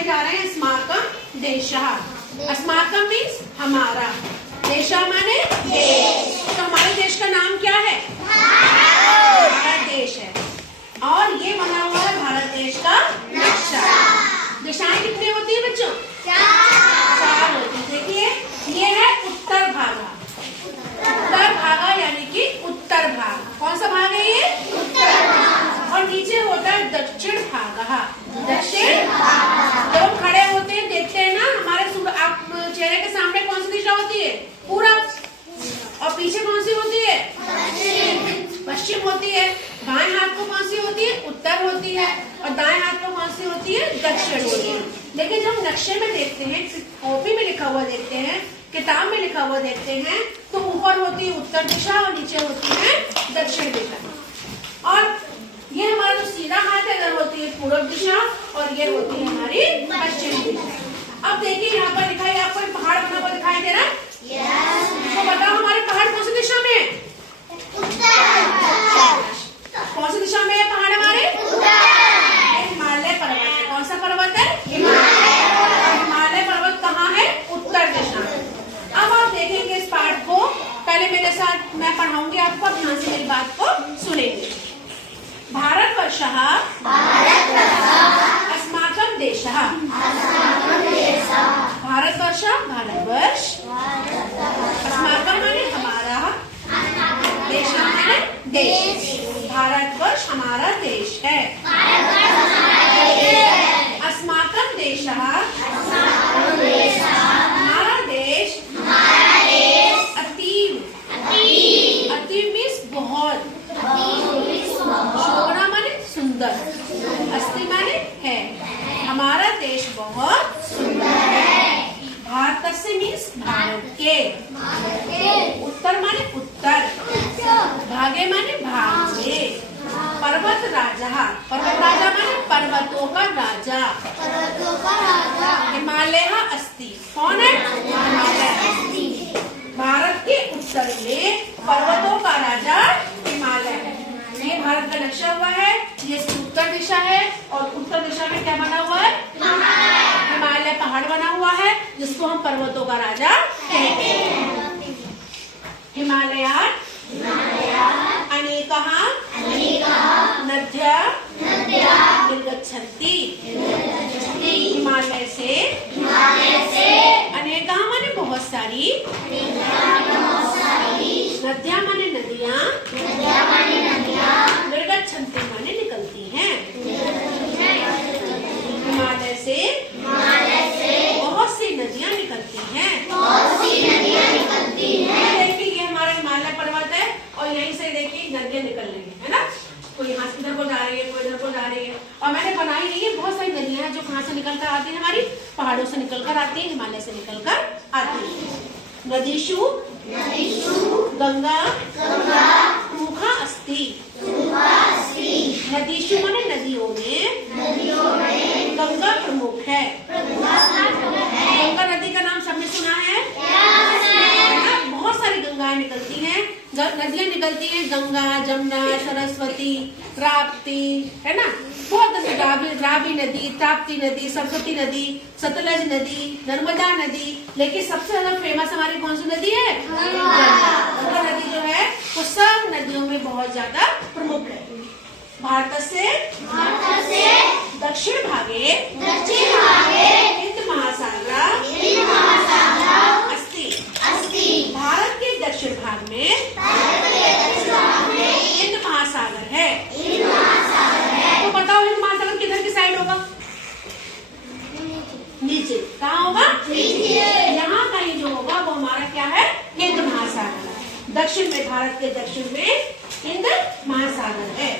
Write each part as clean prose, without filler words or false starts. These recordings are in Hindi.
पढ़ने जा रहे हैं अस्माकं देशः। अस्माकं मीन्स हमारा, देशः माने देश। तो हमारे देश का नाम क्या है? भारत देश है। और ये बना हुआ है भारत देश का नक्शा। दिशाएं कितनी होती है बच्चों? 4 होती है। देखिए ये है उत्तर भागा, उत्तर भागा यानी कि उत्तर भाग। कौन सा भाग है ये? उत्तर भाग। और नीचे होता है दक्षिण भाग। दक्षिण भाग। जब हम खड़े होते हैं देखते हैं ना हमारे आप चेहरे के सामने कौन सी दिशा होती है? पूरब। और पीछे कौन सी होती है? पश्चिम होती है। बाएं हाथ को कौन सी होती है? उत्तर होती है। और दाएं हाथ को कौन सी होती है? दक्षिण होती है। लेकिन जब नक्शे में देखते हैं, कॉपी में लिखा हुआ देखते हैं, किताब में लिखा हुआ देखते हैं, तो ऊपर होती है उत्तर दिशा और नीचे होती है दक्षिण दिशा। और ये हमारा जो सीधा हाथ है इधर होती है पूर्व दिशा और ये होती है हमारी पश्चिम दिशा। अब देखिए यहाँ पर लिखा है, आपको पहाड़ बना हुआ दिखाई दे रहा है? तो बताओ हमारे पहाड़ कौन सी दिशा में है? कौन सी दिशा में है पहाड़ हमारे? हिमालय पर्वत है। कौन सा पर्वत है? हिमालय पर्वत कहाँ है? उत्तर दिशा में। अब आप देखेंगे इस पाठ को, पहले मेरे साथ मैं पढ़ाऊंगी आपको, ध्यान से मेरी बात को सुनेंगे। भारतवर्षः अस्माकं देशः। भारतवर्ष भारतवर्ष, अस्माकं माने हमारा, देशः माने देश। भारतवर्ष हमारा देश है। अस्माकं देशः, हमारा देश, अतीव, अतीव मीन्स बहुत, शोभना माने सुंदर, अस्ति माने है। हमारा देश बहुत सुंदर है। भारतस्य मीन्स भारत के, उत्तर माने उत्तर, भागे माने भाग में। पर्वत राजा, पर्वत राजा माने पर्वतों का राजा। हिमालय अस्ति, कौन है? हिमालय। भारत के उत्तर में पर्वतों का राजा हिमालय है। ये भारत का नक्शा हुआ है, ये उत्तर दिशा है और उत्तर दिशा में क्या बना हुआ है? हिमालय पहाड़ बना हुआ है जिसको हम पर्वतों का राजा कहते हैं। हिमालयात् अनेकाः नद्यः निर्गच्छन्ति। हिमालय से अनेकाः माने बहुत सारी, नद्याः माने नदियाँ, निर्गच्छन्ति माने निकलती हैं। हिमालय से बहुत सी नदियाँ निकलती हैं। देखिए ये हमारा हिमालय पर्वत है और यहीं से देखिए नदियाँ निकल रही है ना। कोई यहाँ से इधर को जा रही है, कोई इधर को जा रही है। और मैंने बनाई नहीं है, बहुत सारी नदियाँ हैं जो कहाँ से निकल कर आती है? हमारी पहाड़ों से निकल कर आती है, हिमालय से निकल कर आती है। नदीषु गंगा प्रमुखा अस्ति। नदीषु माने नदियों में, गंगा प्रमुख है। गंगा नदी का नाम सबने सुना है? बहुत सारी गंगाएं निकलती हैं, नदियां निकलती हैं, गंगा, जमुना, सरस्वती, राप्ती, है ना। बहुत रावी नदी, ताप्ती नदी, सरस्वती नदी, सतलज नदी, नर्मदा नदी। लेकिन सबसे ज्यादा फेमस हमारी कौन सी नदी है? गंगा नदी जो है वो सब नदियों में बहुत ज्यादा प्रमुख है। भारत से दक्षिण भागे हिंद महासागर अस्ति। भारत के दक्षिण भाग में हिंद महासागर है। तो बताओ हिंद महासागर किधर की साइड होगा? नीचे। कहाँ होगा? यहाँ कहीं जो होगा वो हमारा क्या है? हिंद महासागर। दक्षिण में, भारत के दक्षिण में हिंद महासागर है।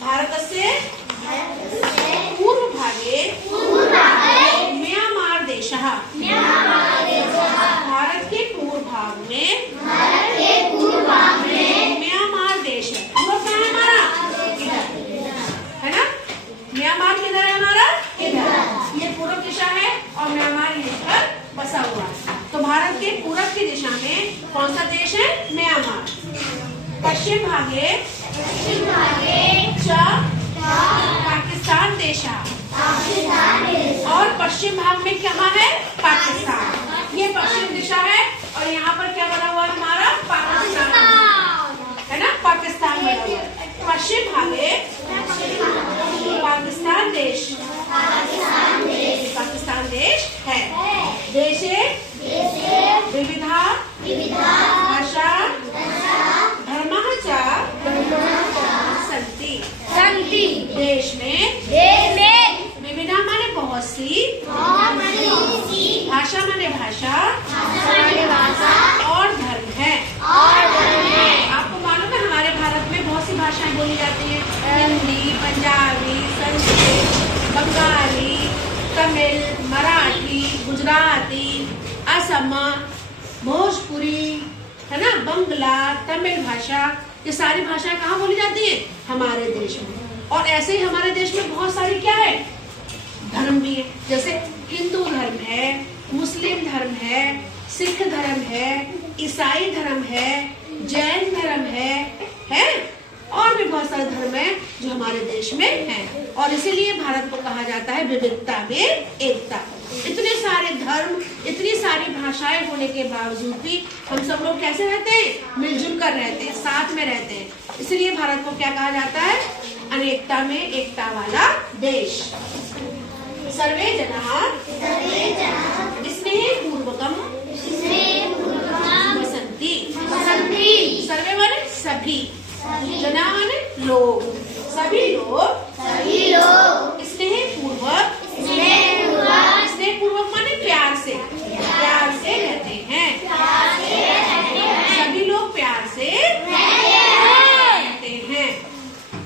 भारत से पूर्व भागे म्यांमार देशः। भारत के पूर्व भाग में म्यांमार देश है। पूर्व कहाँ है हमारा? है ना। म्यांमार किधर है हमारा? इधर। ये पूर्व दिशा है और म्यांमार यहीं पर बसा हुआ है। तो भारत के पूरब की दिशा में कौन सा देश है? म्यांमार। पश्चिम भागे पाकिस्तान देश और पश्चिम भाग में कहाँ है? पाकिस्तान। ये पश्चिम दिशा है और यहाँ पर क्या बना हुआ है हमारा? पाकिस्तान है ना, पाकिस्तान बना हुआ है। पश्चिम भागे पाकिस्तान देश, पाकिस्तान देश है। देशे विविधा भाषा धर्मः च सन्ति। देश में विविधा माने बहुत सी, भाषा माने भाषा और धर्म है। आपको मालूम है हमारे भारत में बहुत सी भाषाएं बोली जाती हैं, हिंदी, पंजाबी, संस्कृत, बंगाली, तमिल, मराठी, गुजराती, असम, भोजपुरी, है ना, बंगला, तमिल भाषा, ये सारी भाषाएं कहाँ बोली जाती है? हमारे देश में। और ऐसे ही हमारे देश में बहुत सारी क्या है? धर्म भी है। जैसे हिंदू धर्म है, मुस्लिम धर्म है, सिख धर्म है, ईसाई धर्म है, जैन धर्म है और भी बहुत सारे धर्म है जो हमारे देश में है। और इसीलिए भारत को कहा जाता है विविधता में एकता। इतने सारे धर्म, इतनी सारी भाषाएं होने के बावजूद भी हम सब लोग कैसे रहते हैं? मिलजुल कर रहते हैं, साथ में रहते हैं। इसलिए भारत को क्या कहा जाता है? अनेकता में एकता वाला देश। सर्वे जनाः स्नेहपूर्वकं वसन्ति। सर्वे माने सभी, जना माने लोग, सभी लोग